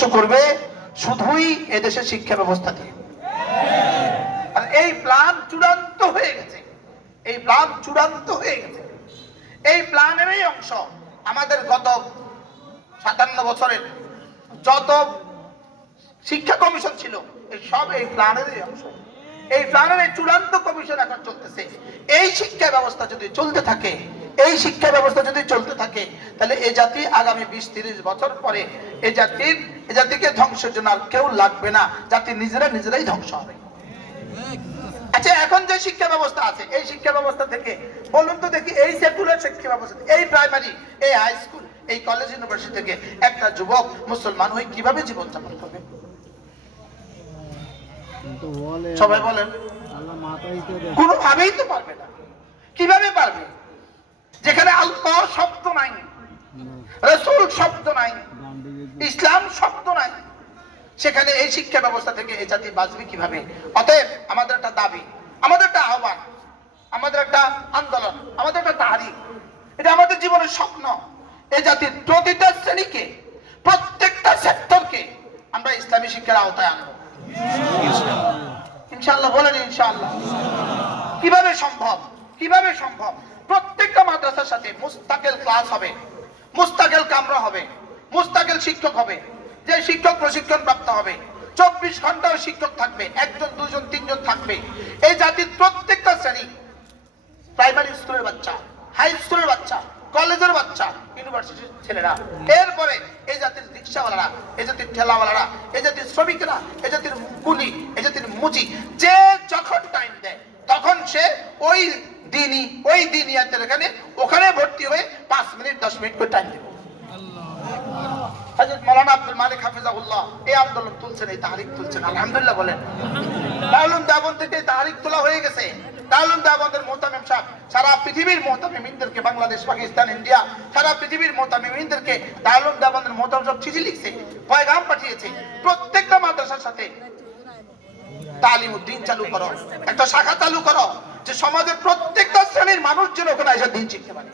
ধ্বংস করবে শুধুই এদেশের শিক্ষা ব্যবস্থা দিয়ে। আর এই প্ল্যান চূড়ান্ত হয়ে গেছে। এই প্ল্যান চূড়ান্ত হয়ে গেছে। এই প্ল্যানেরই অংশ আমাদের গত সাতান্ন বছরের যত শিক্ষা কমিশন ছিল সব এই প্ল্যানেরই অংশ। এই প্ল্যানের এই চূড়ান্ত কমিশন এখন চলতেছে। এই শিক্ষা ব্যবস্থা যদি চলতে থাকে, এই শিক্ষা ব্যবস্থা যদি চলতে থাকে, তাহলে এই জাতি আগামী বিশ তিরিশ বছর পরে এই জাতির এই জাতিকে ধ্বংসের জন্য আর কেউ লাগবে না। জাতি নিজেরা নিজেরাই ধ্বংস হবে। আচ্ছা এখন যে শিক্ষা ব্যবস্থা আছে এই শিক্ষা ব্যবস্থা থেকে বলুন তো দেখি এই সেকুলার শিক্ষা ব্যবস্থা এই প্রাইমারি এই হাই স্কুল এই কলেজ ইউনিভার্সিটি থেকে একটা যুবক মুসলমান হয়ে কীভাবে জীবনযাপন করবে? সবাই বলেন। কোনোভাবেই তো পারবে না। কীভাবে পারবে? যেখানে আল্লাহ শব্দ নাই। রসুল শব্দ নাই ইসলাম শব্দ নাই। সেখানে এই শিক্ষা ব্যবস্থা থেকে এই জাতি বাঁচবে কীভাবে? অতএব আমাদের একটা দাবি আমাদের একটা আহ্বান আমাদের একটা আন্দোলন আমাদের একটা তাহারিক এটা আমাদের জীবনের স্বপ্ন। এই জাতির প্রতিটা শ্রেণীকে প্রত্যেকটা সেক্টরকে আমরা ইসলামী শিক্ষার আওতায় আনব। ইনশাল্লাহ বলেন ইনশাল্লাহ কীভাবে সম্ভব? কীভাবে সম্ভব? প্রত্যেকটা মাদ্রাসার সাথে মুস্তাকেল ক্লাস হবে। মুস্তাকেল কামরা হবে। মুস্তাকেল শিক্ষক হবে। যে শিক্ষক প্রশিক্ষণ প্রাপ্ত হবে, চব্বিশ ঘন্টাও শিক্ষক থাকবে, একজন, দুজন, তিনজন থাকবে। এই জাতির প্রত্যেকটা শ্রেণি প্রাইমারি স্কুলের বাচ্চা হাই স্কুলের বাচ্চা কলেজের বাচ্চা ইউনিভার্সিটির ছেলেরা। এরপরে এই জাতির রিক্সাওয়ালারা, এই জাতির ঠেলাওয়ালারা, এই জাতির শ্রমিকরা, এই জাতির কুলি এই জাতির মুচি, যে যখন টাইম দেয়, তখন সে ওই দিনই, ওই দিনই দিনিয়াতের এখানে। ওখানে ভর্তি হয়ে পাঁচ মিনিট, দশ মিনিট করে টাইম দেবে। বাংলাদেশ, পাকিস্তান, ইন্ডিয়া, সারা পৃথিবীর লিখছে পাঠিয়েছে। প্রত্যেকটা মাদ্রাসার সাথে তালিম উদ্দিন চালু করো, একটা শাখা চালু করো যে সমাজের প্রত্যেকটা শ্রেণির মানুষ যেন ওখানে এসে দিন শিখতে পারে।